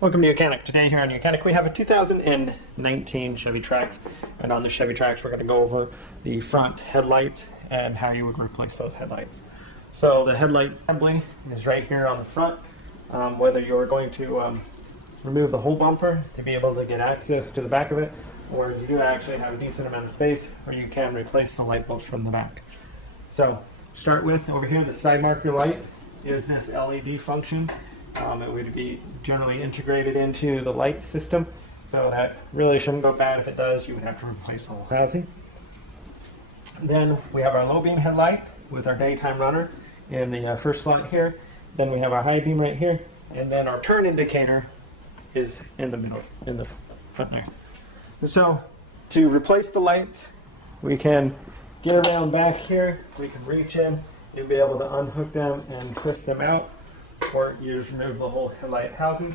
Welcome to YOUCANIC. Today here on YOUCANIC we have a 2019 Chevy Trax, and on the Chevy Trax we're going to go over the front headlights and how you would replace those headlights. So the headlight assembly is right here on the front. Whether you're going to remove the whole bumper to be able to get access to the back of it, or you do actually have a decent amount of space where you can replace the light bulbs from the back. So start with over here, the side marker light is this LED function. It would be generally integrated into the light system, so that really shouldn't go bad. If it does, you would have to replace the whole housing. Then we have our low beam headlight with our daytime runner in the first slot here. Then we have our high beam right here, and then our turn indicator is in the middle, in the front there. So to replace the lights, we can get around back here, we can reach in and be able to unhook them and twist them out, or you just remove the whole headlight housing.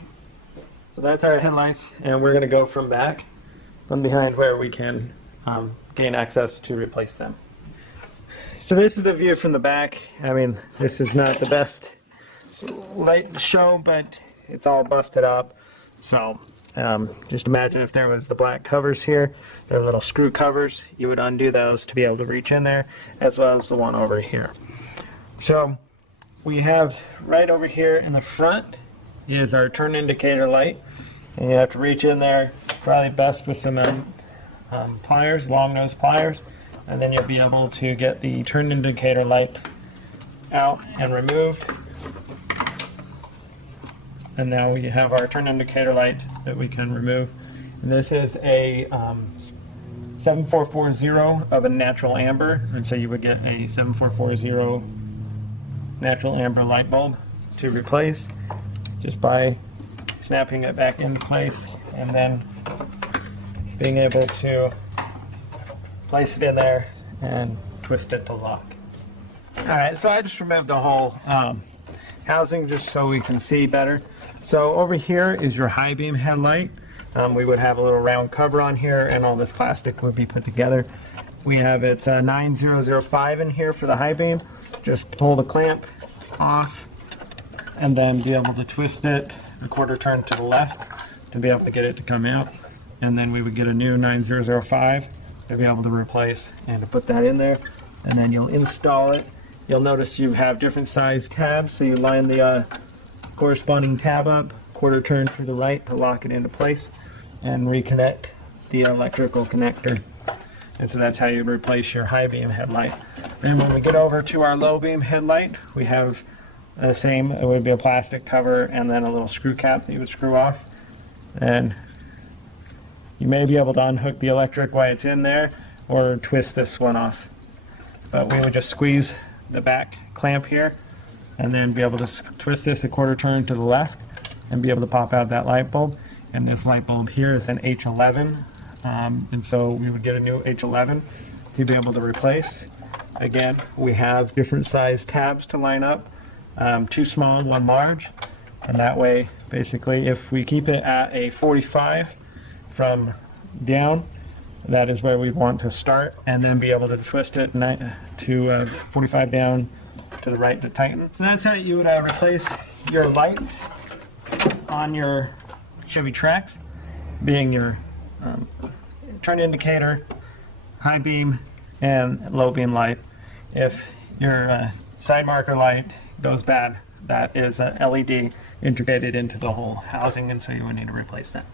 So that's our headlights, and we're going to go from back, from behind, where we can gain access to replace them. So this is the view from the back. I mean, this is not the best light to show, but it's all busted up. So just imagine if there was the black covers here, they're little screw covers, you would undo those to be able to reach in there, as well as the one over here. So we have right over here in the front is our turn indicator light, and you have to reach in there, probably best with some pliers, long nose pliers, and then you'll be able to get the turn indicator light out and removed. And now we have our turn indicator light that we can remove. And this is a 7440 of a natural amber, and so you would get a 7440 natural amber light bulb to replace just by snapping it back into place and then being able to place it in there and twist it to lock. Alright, so I just removed the whole housing just so we can see better. So over here is your high beam headlight. We would have a little round cover on here, and all this plastic would be put together. We have it's 9005 in here for the high beam. Just pull the clamp off and then be able to twist it a quarter turn to the left to be able to get it to come out. And then we would get a new 9005 to be able to replace and to put that in there. And then you'll install it. You'll notice you have different size tabs, so you line the corresponding tab up, quarter turn to the right to lock it into place, and reconnect the electrical connector. And so that's how you replace your high beam headlight. Then when we get over to our low beam headlight, we have the same. It would be a plastic cover and then a little screw cap that you would screw off. And you may be able to unhook the electric while it's in there, or twist this one off. But we would just squeeze the back clamp here and then be able to twist this a quarter turn to the left and be able to pop out that light bulb. And this light bulb here is an H11, and so we would get a new H11 to be able to replace. Again, we have different size tabs to line up, 2 small and 1 large, and that way basically if we keep it at a 45 from down, that is where we want to start, and then be able to twist it to 45 down to the right to tighten. So that's how you would replace your lights on your Chevy Trax, being your turn indicator, high beam, and low beam light. If your side marker light goes bad, that is an LED integrated into the whole housing, and so you would need to replace that.